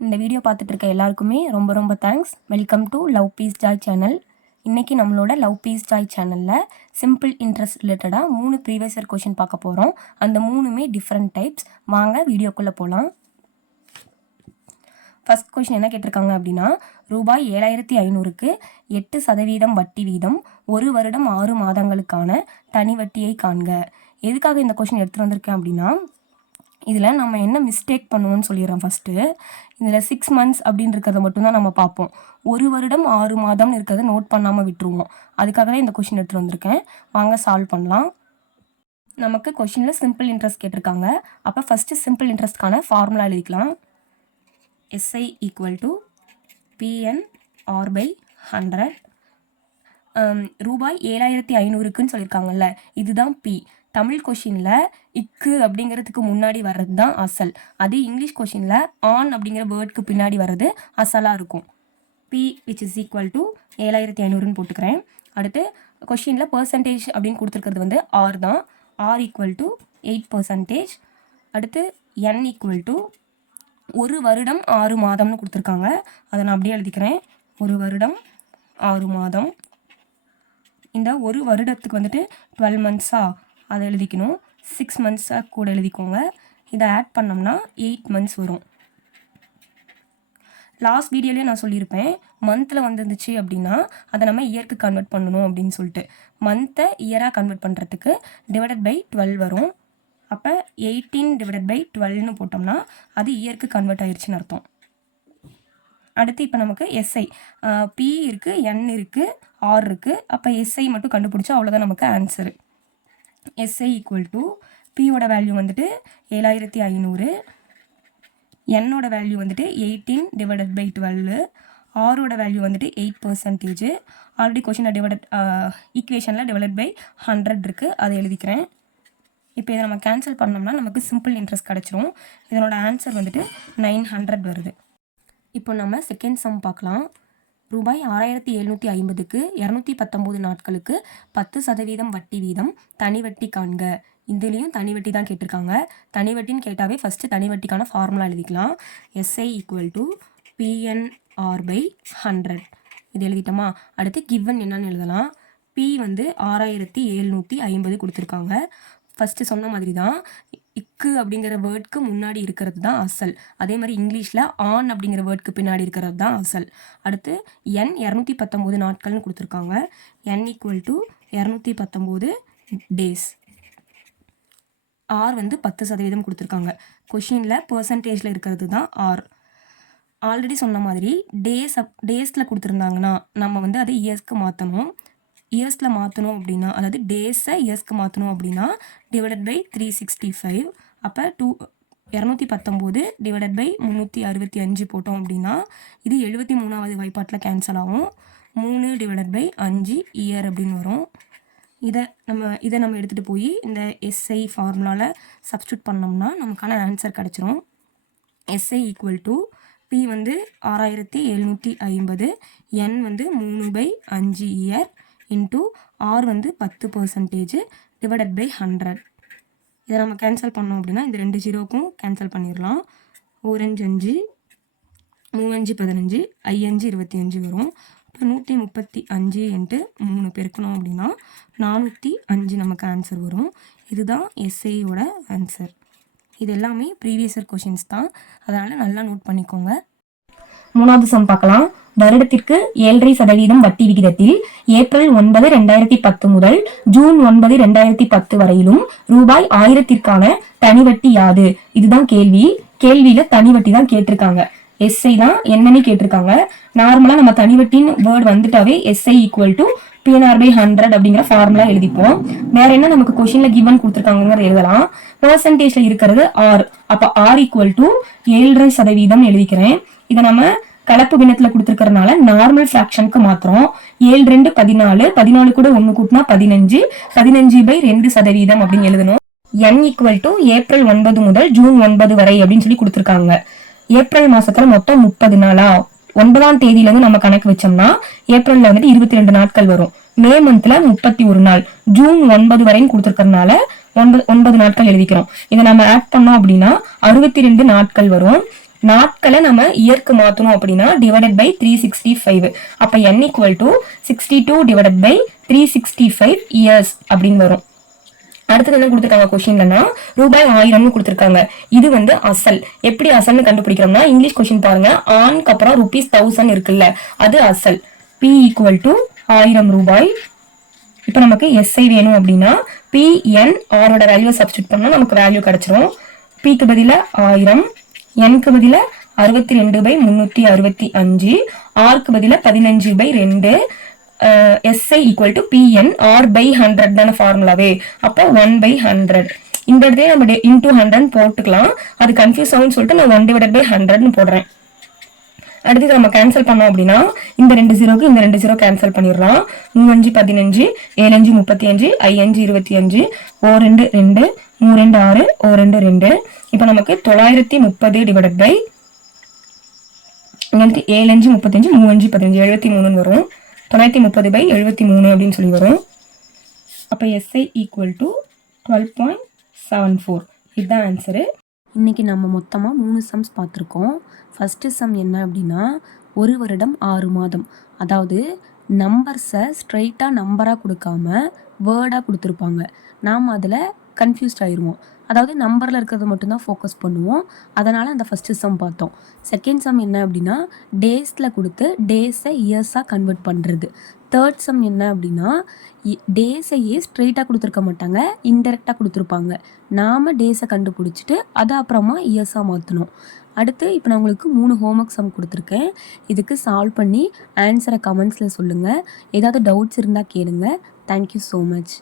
இந்த வீடியோ பார்த்துட்டு இருக்க எல்லாருக்குமே ரொம்ப ரொம்ப thanks. Welcome to love piece Joy channel. இன்றைக்கி நம்மளோட லவ் பீஸ் ஜாய் சேனலில் சிம்பிள் இன்ட்ரெஸ்ட் ரிலேட்டடாக 3 ப்ரீவியஸ் இயர் கொஷின் பார்க்க போகிறோம். அந்த 3மே டிஃப்ரெண்ட் டைப்ஸ். வாங்க வீடியோக்குள்ளே போகலாம். ஃபர்ஸ்ட் கொஷின் என்ன கேட்டிருக்காங்க அப்படின்னா, ரூபாய் 7500க்கு 8% வட்டி வீதம் 1 வருடம் 6 மாதங்களுக்கான தனி வட்டியை காண்க. எதுக்காக இந்த கொஷின் எடுத்துகிட்டு வந்திருக்கேன் அப்படின்னா, இதில் நம்ம என்ன மிஸ்டேக் பண்ணுவோம்னு சொல்லிடுறோம். ஃபஸ்ட்டு இதில் 6 மந்த்ஸ் அப்படின்னு இருக்கிறத மட்டும்தான் நம்ம பார்ப்போம். 1 வருடம் 6 மாதம்னு இருக்கிறத நோட் பண்ணாமல் விட்டுருவோம். அதுக்காக தான் இந்த கொஷின் எடுத்துகிட்டு வந்திருக்கேன். வாங்க சால்வ் பண்ணலாம். நமக்கு கொஷினில் சிம்பிள் இன்ட்ரெஸ்ட் கேட்டிருக்காங்க. அப்போ ஃபஸ்ட்டு சிம்பிள் இன்ட்ரெஸ்ட்கான ஃபார்முலா எழுதிக்கலாம். SI = PNR/100. ரூபாய் 7500க்குன்னு சொல்லியிருக்காங்கல்ல, இதுதான் P. தமிழ் கொஷினில் இக்கு அப்படிங்கிறதுக்கு முன்னாடி வர்றது தான் அசல். அதே இங்கிலீஷ் கொஷினில் ஆன் அப்படிங்கிற வேர்டுக்கு பின்னாடி வர்றது அசலாக இருக்கும். P which is equal to 7500ன்னு போட்டுக்கிறேன். அடுத்து கொஷினில் பர்சன்டேஜ் அப்படின்னு கொடுத்துருக்கிறது வந்து R தான். R = 8%. அடுத்து N = 1 வருடம் 6 மாதம்னு கொடுத்துருக்காங்க. அதை நான் அப்படியே எழுதிக்கிறேன். 1 வருடம் 6 மாதம். இந்த 1 வருடத்துக்கு வந்துட்டு 12 மந்த்ஸா, அதை எழுதிக்கணும். 6 மந்த்ஸாக கூட எழுதிக்கோங்க. இதை ஆட் பண்ணோம்னா 8 மந்த்ஸ் வரும். லாஸ்ட் வீடியோலேயே நான் சொல்லியிருப்பேன், மந்தில் வந்துருந்துச்சு அப்படின்னா அதை நம்ம இயருக்கு கன்வெர்ட் பண்ணணும் அப்படின்னு சொல்லிட்டு. மந்த்தை இயராக கன்வெர்ட் பண்ணுறதுக்கு /12 வரும். அப்போ 18/12ன்னு போட்டோம்னா அது இயருக்கு கன்வெர்ட் ஆயிடுச்சுன்னு அர்த்தம். அடுத்து இப்போ நமக்கு SI P இருக்குது, N இருக்குது, R இருக்குது. அப்போ SI மட்டும் கண்டுபிடிச்சா அவ்வளோதான் நமக்கு ஆன்சரு. SI = Pயோட வேல்யூ வந்துட்டு 7500, Nோட வேல்யூ வந்துட்டு 18/12, Rோட வேல்யூ வந்துட்டு 8%. ஆல்ரெடி கொஷினில் ஈக்குவேஷனில் /100 இருக்குது, அதை எழுதிக்கிறேன். இப்போ இதை நம்ம கேன்சல் பண்ணோம்னா நமக்கு சிம்பிள் இன்ட்ரெஸ்ட் கிடச்சிரும். இதனோட ஆன்சர் வந்துட்டு 900 வருது. இப்போ நம்ம செகண்ட் சம் பார்க்கலாம். ரூபாய் 6750க்கு 219 நாட்களுக்கு 10% வட்டி வீதம் தனி வட்டி காண்க. இதுலேயும் தனி வட்டி தான் கேட்டிருக்காங்க. தனி வட்டின்னு கேட்டாவே ஃபஸ்ட்டு தனி வட்டிக்கான ஃபார்முலா எழுதிக்கலாம். SI = PNR/100. இது எழுதிட்டோமா? அடுத்து கிவன் என்னன்னு எழுதலாம். P வந்து 6750 கொடுத்துருக்காங்க. ஃபஸ்ட்டு சொன்ன மாதிரி தான், இக்கு அப்படிங்கிற வேர்டுக்கு முன்னாடி இருக்கிறது தான் அசல். அதே மாதிரி இங்கிலீஷில் ஆன் அப்படிங்கிற வேர்டுக்கு பின்னாடி இருக்கிறது தான் அசல். அடுத்து N 219 நாட்கள்னு கொடுத்துருக்காங்க. N = 219 days. R வந்து 10% கொடுத்துருக்காங்க. கொஷினில் பர்சன்டேஜில் இருக்கிறது தான் R. ஆல்ரெடி சொன்ன மாதிரி டேஸில் கொடுத்துருந்தாங்கன்னா நம்ம வந்து அதை இயர்ஸ்க்கு மாற்றணும். இயர்ஸில் மாற்றணும் அப்படின்னா, அதாவது டேஸை இயர்ஸ்க்கு மாற்றணும் அப்படின்னா /365. அப்போ 219 /365 போட்டோம் அப்படின்னா இது 73வது வாய்ப்பாட்டில் கேன்சல் ஆகும். 3/5 இயர் அப்படின்னு வரும். இதை நம்ம எடுத்துகிட்டு போய் இந்த SI ஃபார்முலாவில் சப்ஸ்டியூட் பண்ணோம்னா நமக்கான ஆன்சர் கிடச்சிரும். SI = P வந்து 6750, N வந்து 3/5 இயர் இன்ட்டு R வந்து 10% /100. இதை நம்ம கேன்சல் பண்ணோம் அப்படின்னா இந்த 2 ஜீரோக்கும் கேன்சல் பண்ணிடலாம். 4 5 5, 3 5 15, 5 5 25 வரும். இப்போ 135 × 3 பெருக்கணும் அப்படின்னா 405 நமக்கு ஆன்சர் வரும். இதுதான் SIயோட ஆன்சர். இது எல்லாமே ப்ரீவியஸ் இயர் கொஷின்ஸ் தான், அதனால் நல்லா நோட் பண்ணிக்கோங்க. 3வது சம் பார்க்கலாம். வருடத்திற்கு 7.5% வட்டி விகிதத்தில் ஏப்ரல் 9, 2010 முதல் ஜூன் 9, 2010 வரையிலும் ரூபாய் 1000ற்கான தனி வட்டி யாது? இதுதான் கேள்வி. கேள்வியில தனி வட்டி தான் கேட்டிருக்காங்க. SI தான் என்னன்னு கேட்டிருக்காங்க. நார்மலா நம்ம தனி வட்டின்னு வேர்டு வந்துட்டாவே SI = PNR/100 அப்படிங்கிற ஃபார்முலா எழுதிப்போம். வேற என்ன நமக்கு கொஷின்ல கிவன் கொடுத்துருக்காங்கிறத எழுதலாம். பர்சன்டேஜ்ல இருக்கிறது R. அப்ப R = 7.5% எழுதிக்கிறேன். இதை நம்ம கலப்பு பின்னத்துல கொடுத்துருக்கறதுனால நார்மல் ஃபிராக்ஷனுக்கு மாத்திரம் 7 2 14, 14 கூட 1 கூட்டினா 15, 15/2% அப்படின்னு எழுதணும். N = ஏப்ரல் 9 முதல் ஜூன் 9 வரை அப்படின்னு சொல்லி கொடுத்துருக்காங்க. ஏப்ரல் மாசத்துல மொத்தம் 30 நாளா, 9ஆம் தேதியிலேருந்து நம்ம கணக்கு வச்சோம்னா ஏப்ரல்ல வந்துட்டு 22 நாட்கள் வரும். மே மந்த்ல 31 நாள், ஜூன் 9 வரைன்னு கொடுத்துருக்கறதுனால 9 நாட்கள் எழுதிக்கிறோம். இதை நம்ம ஆட் பண்ணோம் அப்படின்னா 62 நாட்கள் வரும். நாட்களை நம்ம இயர்க்கு மாற்றணும் அப்படின்னா டிவைடட் பை 365. அப்போ n equal to 62 divided by 365 years அப்படின்னு வரும். அடுத்தது என்ன கொடுத்துருக்காங்க கொஸ்டின்லன்னா ரூபாய் 1000 கொடுத்துருக்காங்க. இது வந்து அசல். எப்படி அசல்னு கண்டுபிடிக்கிறோம்னா இங்கிலீஷ் கொஸ்டின் பாருங்க, ஆனுக்கு அப்புறம் ₹1000 இருக்குல்ல, அது அசல். P ஈக்குவல் டு 1000 ரூபாய். இப்போ நமக்கு எஸ்ஐ வேணும் அப்படின்னா PN ஆரோட வேல்யூ சப்ஸ்டியூட் பண்ணா நமக்கு வேல்யூ கிடைச்சிரும். Pக்கு பதில 1000, Nக்கு பதில 62/365, Rக்கு பதில 15/2. SI equal to PN R/100 தானே ஃபார்முலாவே. அப்போ 1/100. இந்த இடத்துல நம்ம இன்டூ 100 போட்டுக்கலாம். அது கன்ஃபியூஸ் ஆகும்னு சொல்லிட்டு நான் 1/100 போடுறேன். அடுத்து நம்ம கேன்சல் பண்ணோம் அப்படின்னா இந்த 2 0க்கு இந்த 2 0 கேன்சல் பண்ணிடலாம். 3 5 15, 7 5 35, 5 25, 4 2 2, 3 2 6, 1 2 2. இப்போ நமக்கு 930 டிவைடட் பை 7 5 35, 3 5 15, 73 வரும். 930/73 அப்படின்னு சொல்லி வரும். அப்போ SI ஈக்குவல் டு 12.74. இதுதான் ஆன்சரு. இன்றைக்கி நம்ம மொத்தமாக 3 சம்ஸ் பார்த்துருக்கோம். ஃபஸ்ட்டு சம் என்ன அப்படின்னா 1 வருடம் 6 மாதம். அதாவது நம்பர்ஸை ஸ்ட்ரைட்டாக நம்பராக கொடுக்காம வேர்டாக கொடுத்துருப்பாங்க. நாம் அதில் கன்ஃபியூஸ்ட் ஆயிடுவோம். அதாவது நம்பரில் இருக்கிறது மட்டும்தான் ஃபோக்கஸ் பண்ணுவோம். அதனால் அந்த ஃபஸ்ட்டு சம் பார்த்தோம். செகண்ட் சம் என்ன அப்படின்னா டேஸில் கொடுத்து டேஸை இயர்ஸாக கன்வெர்ட் பண்ணுறது. தேர்ட் சம் என்ன அப்படின்னா டேஸையே ஸ்ட்ரெயிட்டாக கொடுத்துருக்க மாட்டாங்க, இன்டெரக்டாக கொடுத்துருப்பாங்க. நாம் டேஸை கண்டுபிடிச்சிட்டு அதை அப்புறமா இயர்ஸாக மாற்றணும். அடுத்து இப்போ நான் உங்களுக்கு 3 ஹோம்ஒர்க் சம் கொடுத்துருக்கேன். இதுக்கு சால்வ் பண்ணி ஆன்சரை கமெண்ட்ஸில் சொல்லுங்கள். ஏதாவது டவுட்ஸ் இருந்தால் கேளுங்க. Thank you so much.